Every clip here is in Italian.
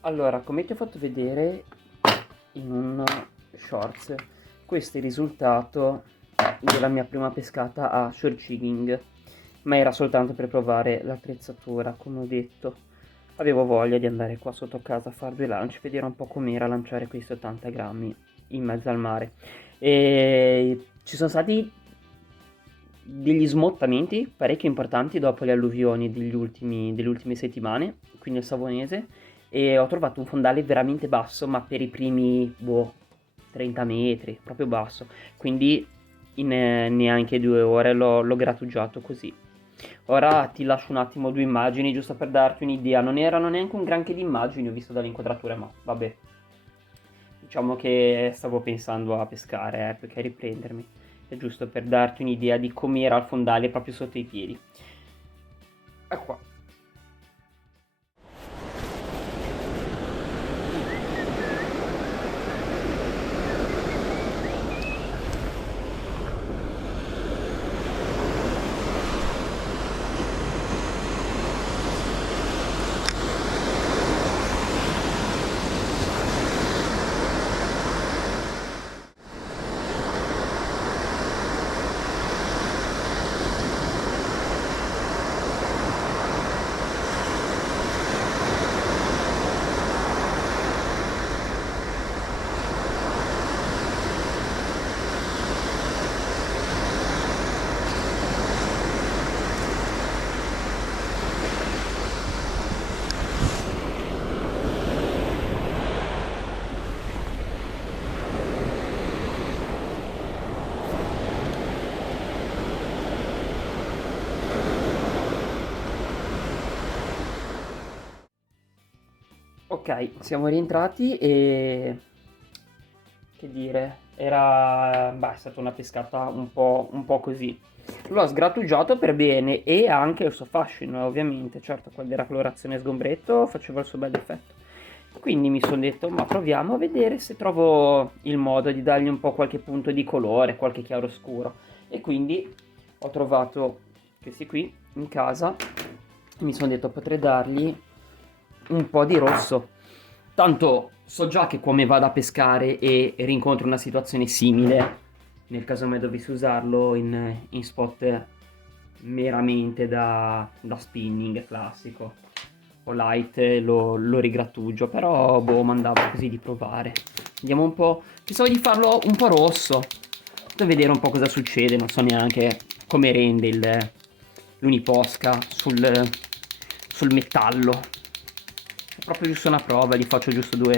Allora, come ti ho fatto vedere in un shorts, questo è il risultato della mia prima pescata a shore jigging, ma era soltanto per provare l'attrezzatura, come ho detto. Avevo voglia di andare qua sotto casa a fare due lanci, vedere un po' com'era lanciare questi 80 grammi in mezzo al mare. E ci sono stati degli smottamenti parecchio importanti dopo le alluvioni delle ultime settimane, qui nel Savonese, e ho trovato un fondale veramente basso, ma per i primi, 30 metri, proprio basso. Quindi in neanche 2 ore l'ho grattugiato così. Ora ti lascio un attimo due immagini, giusto per darti un'idea. Non erano neanche un granché di immagini, ho visto dalle inquadrature, ma vabbè. Diciamo che stavo pensando a pescare, più che a riprendermi. È giusto per darti un'idea di com'era il fondale proprio sotto i piedi. Ecco qua. Ok, siamo rientrati e che dire, è stata una pescata un po' così. L'ho sgrattugiato per bene e ha anche il suo fascino, ovviamente. Certo, quella della colorazione sgombretto faceva il suo bel effetto. Quindi mi sono detto, ma proviamo a vedere se trovo il modo di dargli un po' qualche punto di colore, qualche chiaroscuro. E quindi ho trovato questi qui in casa e mi sono detto potrei dargli un po' di rosso. Tanto so già che come vado a pescare e rincontro una situazione simile, nel caso me dovessi usarlo in spot meramente da spinning classico o light, lo rigrattugio, però boh, mandavo così di provare. Vediamo un po', pensavo di farlo un po' rosso, per vedere un po' cosa succede, non so neanche come rende l'uniposca sul metallo. È proprio giusto una prova, gli faccio giusto no,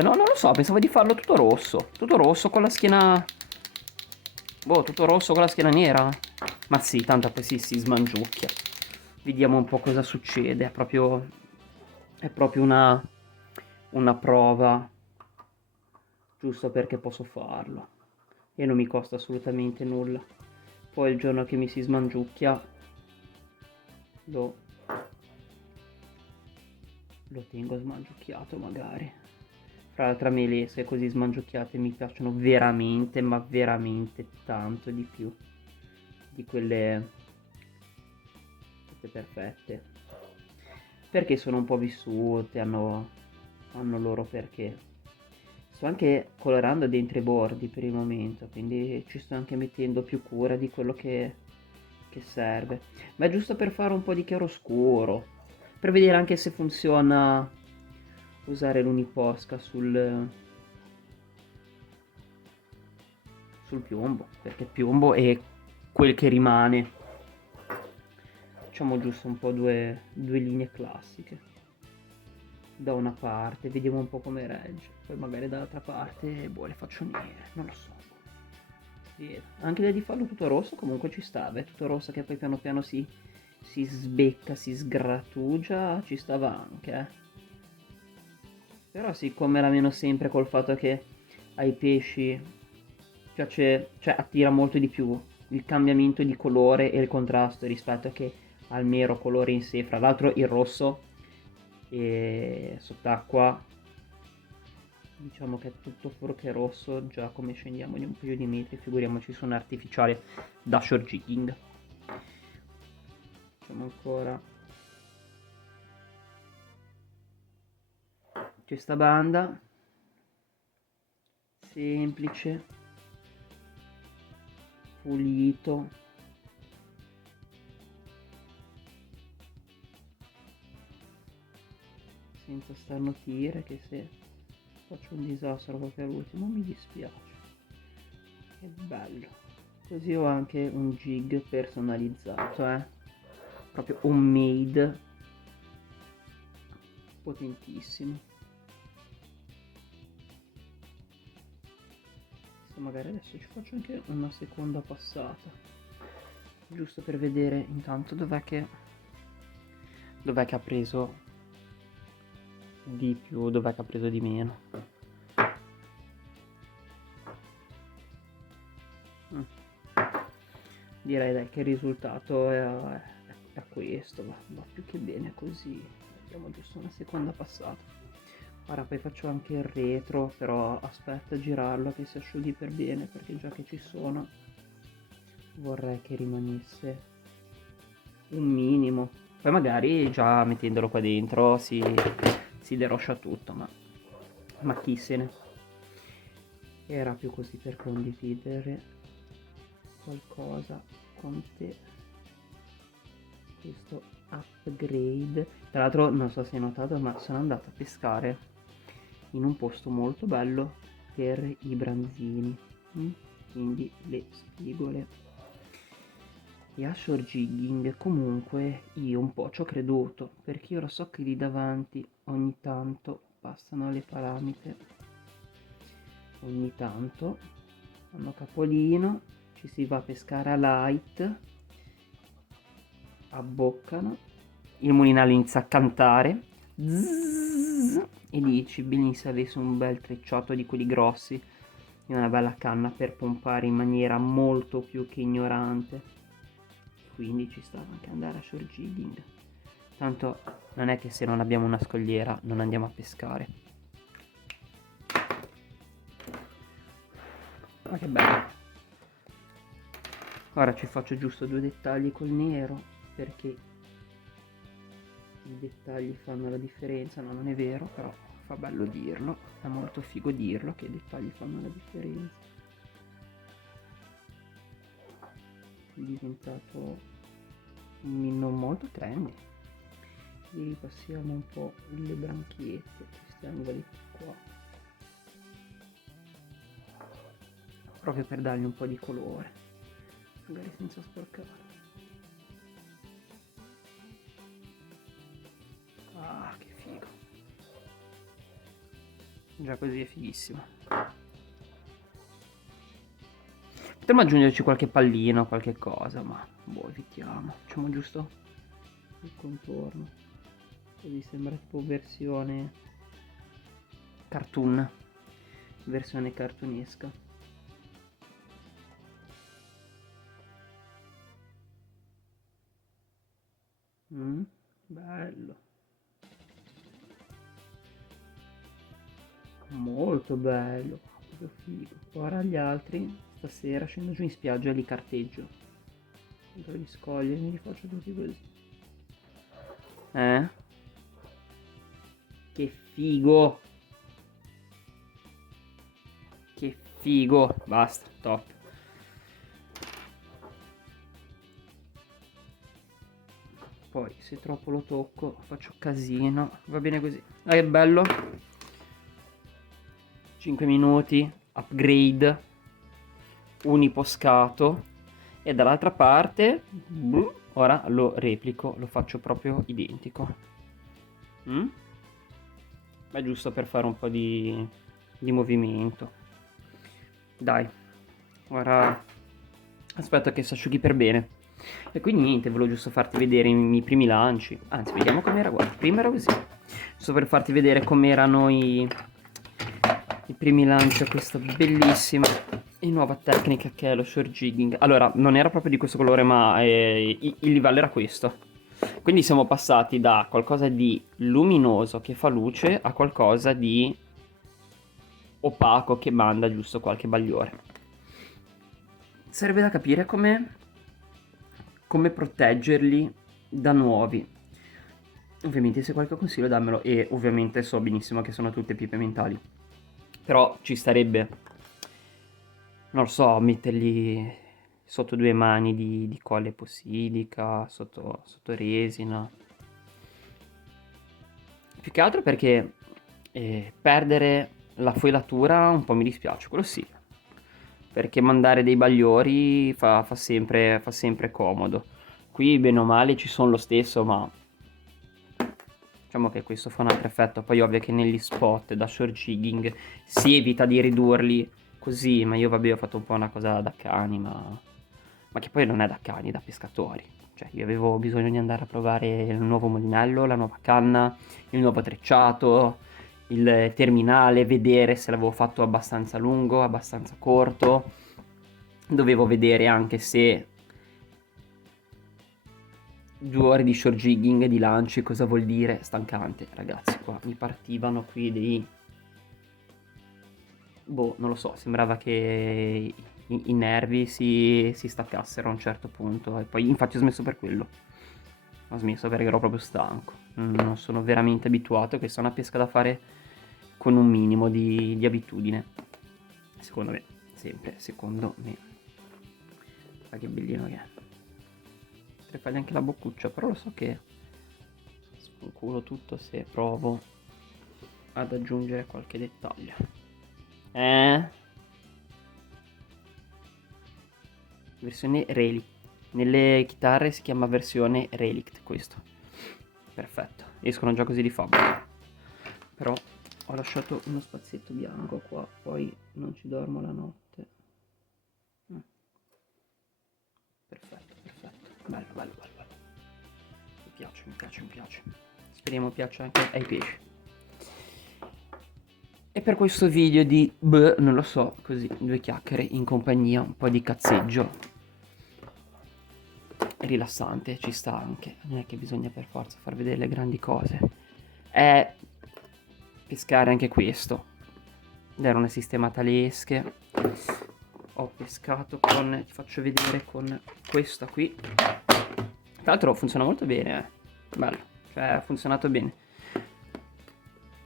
non lo so, pensavo di farlo tutto rosso con la schiena, boh, tutto rosso con la schiena nera. Ma sì, tanto poi si smangiucchia. Vediamo un po' cosa succede, è proprio una prova, giusto perché posso farlo. E non mi costa assolutamente nulla. Poi il giorno che mi si smangiucchia, lo, lo tengo smangiucchiato magari. Fra l'altro a me le esche così smangiucchiate mi piacciono veramente, ma veramente tanto di più di quelle tutte perfette. Perché sono un po' vissute, hanno loro perché. Sto anche colorando dentro i bordi per il momento, quindi ci sto anche mettendo più cura di quello che serve. Ma è giusto per fare un po' di chiaroscuro, per vedere anche se funziona usare l'uniposca sul piombo, perché il piombo è quel che rimane. Facciamo giusto un po' due linee classiche. Da una parte, vediamo un po' come regge. Poi magari dall'altra parte, boh, le faccio nere, non lo so. Sì, anche l'idea di farlo tutto rosso comunque ci stava, è tutto rosso che poi piano piano si sbecca, si sgrattugia, ci stava anche, eh. Però siccome la meno sempre col fatto che ai pesci piace, cioè attira molto di più il cambiamento di colore e il contrasto rispetto che al mero colore in sé. Fra l'altro il rosso e sott'acqua diciamo che è tutto fuorché rosso, già come scendiamo di un paio di metri, figuriamoci su un artificiale da shore jigging. Facciamo ancora questa banda semplice, pulito, senza starnutire, che se faccio un disastro proprio all'ultimo mi dispiace. Che bello. Così ho anche un jig personalizzato, proprio homemade, potentissimo. Magari adesso ci faccio anche una seconda passata, giusto per vedere intanto dov'è che ha preso di più, dov'è che ha preso di meno. Direi dai che il risultato è questo, va più che bene così. Facciamo giusto una seconda passata. Ora poi faccio anche il retro, però aspetta a girarlo che si asciughi per bene, perché già che ci sono vorrei che rimanesse un minimo. Poi magari già mettendolo qua dentro si deroscia tutto, ma chi se ne. Era più così per condividere qualcosa con te, questo upgrade. Tra l'altro non so se hai notato, ma sono andato a pescare in un posto molto bello per i branzini, quindi le spigole. E a shore jigging comunque io un po' ci ho creduto, perché io lo so che lì davanti ogni tanto passano le palamite, ogni tanto hanno capolino, ci si va a pescare a light, abboccano, il mulinale inizia a cantare, zzz, e dici benissimo avessi un bel trecciato di quelli grossi e una bella canna per pompare in maniera molto più che ignorante, quindi ci stava anche andare a shore jigging. Tanto non è che se non abbiamo una scogliera non andiamo a pescare. Ma che bello. Ora ci faccio giusto 2 dettagli col nero, perché i dettagli fanno la differenza. No, non è vero, però fa bello dirlo, è molto figo dirlo che i dettagli fanno la differenza. È diventato non molto trendy. Quindi ripassiamo un po' le branchiette, questi angoletti qua, proprio per dargli un po' di colore, magari senza sporcare. Ah, che figo. Già così è fighissimo. Potremmo aggiungerci qualche pallino, qualche cosa, ma boh, evitiamo. Facciamo giusto il contorno, così sembra tipo versione cartoon, versione cartunesca. Bello, molto bello, proprio figo. Ora gli altri, stasera scendo giù in spiaggia e li carteggio. Entro gli scogli e me li faccio tutti così. Che figo! Che figo! Basta, top. Poi se troppo lo tocco faccio casino. Va bene così. Ah, che bello. 5 minuti, upgrade, uniposcato. E dall'altra parte, ora lo replico, lo faccio proprio identico. Ma giusto per fare un po' di movimento. Dai, ora aspetto che si asciughi per bene. E quindi niente, volevo giusto farti vedere i miei primi lanci. Anzi, vediamo com'era, guarda, prima era così. Giusto per farti vedere com'erano i primi lanci a questa bellissima e nuova tecnica che è lo shore jigging. Allora, non era proprio di questo colore, ma il livello era questo. Quindi siamo passati da qualcosa di luminoso che fa luce a qualcosa di opaco che manda giusto qualche bagliore. Serve da capire come proteggerli da nuovi. Ovviamente se hai qualche consiglio dammelo, e ovviamente so benissimo che sono tutte pipe mentali. Però ci starebbe, non lo so, metterli sotto 2 mani di colla epossidica, sotto resina. Più che altro perché perdere la foilatura un po' mi dispiace, quello sì. Perché mandare dei bagliori fa sempre comodo. Qui bene o male ci sono lo stesso, ma diciamo che questo fa un altro effetto. Poi ovvio che negli spot da short jigging si evita di ridurli così, ma io vabbè ho fatto un po' una cosa da cani, ma che poi non è da cani, da pescatori. Cioè io avevo bisogno di andare a provare il nuovo molinello, la nuova canna, il nuovo trecciato, il terminale, vedere se l'avevo fatto abbastanza lungo, abbastanza corto. Dovevo vedere anche se 2 ore di short jigging di lanci cosa vuol dire stancante. Ragazzi, qua mi partivano qui dei... boh, non lo so, sembrava che i nervi si staccassero a un certo punto. E poi infatti ho smesso per quello. Ho smesso perché ero proprio stanco. Non sono veramente abituato, questa è una pesca da fare con un minimo di abitudine. Secondo me, sempre, secondo me. Ma che bellino che è. Potrei fargli anche la boccuccia, però lo so che sconculo tutto se provo ad aggiungere qualche dettaglio. Versione Relic. Nelle chitarre si chiama versione Relict questo. Perfetto. Escono già così di fabbrica. Però ho lasciato uno spazietto bianco qua, poi non ci dormo la notte. Perfetto, perfetto. Bello, bello, bello, bello. Mi piace, mi piace, mi piace. Speriamo piaccia anche ai pesci. E per questo video di non lo so, così, 2 chiacchiere in compagnia, un po' di cazzeggio rilassante, ci sta anche, non è che bisogna per forza far vedere le grandi cose, è pescare anche questo. Era una sistemata lesche, ho pescato con, ti faccio vedere, con questa qui, tra l'altro funziona molto bene, bello, cioè ha funzionato bene.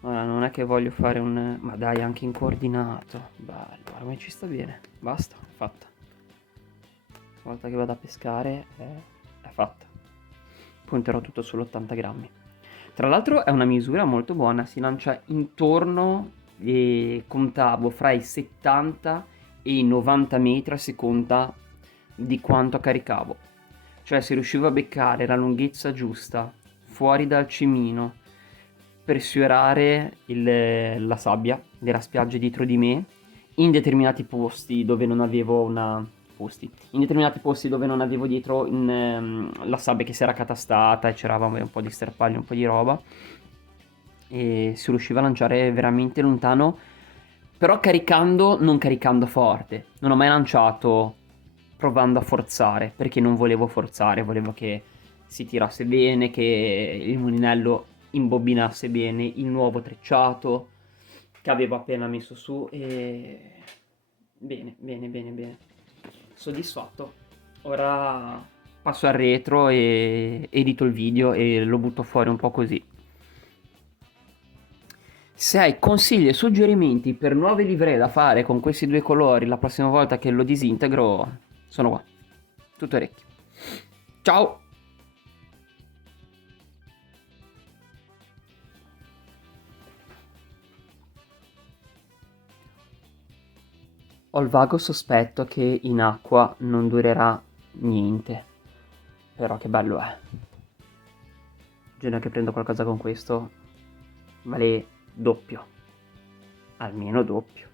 Ora non è che voglio fare un... ma dai, anche in coordinato. Bello, ormai ci sta bene. Basta, è fatta. Una volta che vado a pescare è fatta. Punterò tutto sull'80 grammi. Tra l'altro è una misura molto buona. Si lancia intorno, contavo, fra i 70 e i 90 metri a seconda di quanto caricavo. Cioè se riuscivo a beccare la lunghezza giusta, fuori dal cimino, per sfiorare la sabbia della spiaggia dietro di me in determinati posti dove non avevo in determinati posti dove non avevo dietro la sabbia che si era catastata e c'era un po' di sterpagli, un po' di roba, e si riusciva a lanciare veramente lontano, però non caricando forte. Non ho mai lanciato provando a forzare, perché non volevo forzare, volevo che si tirasse bene, che il mulinello imbobinasse bene il nuovo trecciato che avevo appena messo su, e bene, bene, bene, bene. Soddisfatto. Ora passo al retro e edito il video e lo butto fuori un po' così. Se hai consigli e suggerimenti per nuove livree da fare con questi 2 colori la prossima volta che lo disintegro, sono qua. Tutto orecchio. Ciao! Ho il vago sospetto che in acqua non durerà niente. Però che bello è. Il giorno che prendo qualcosa con questo vale doppio. Almeno doppio.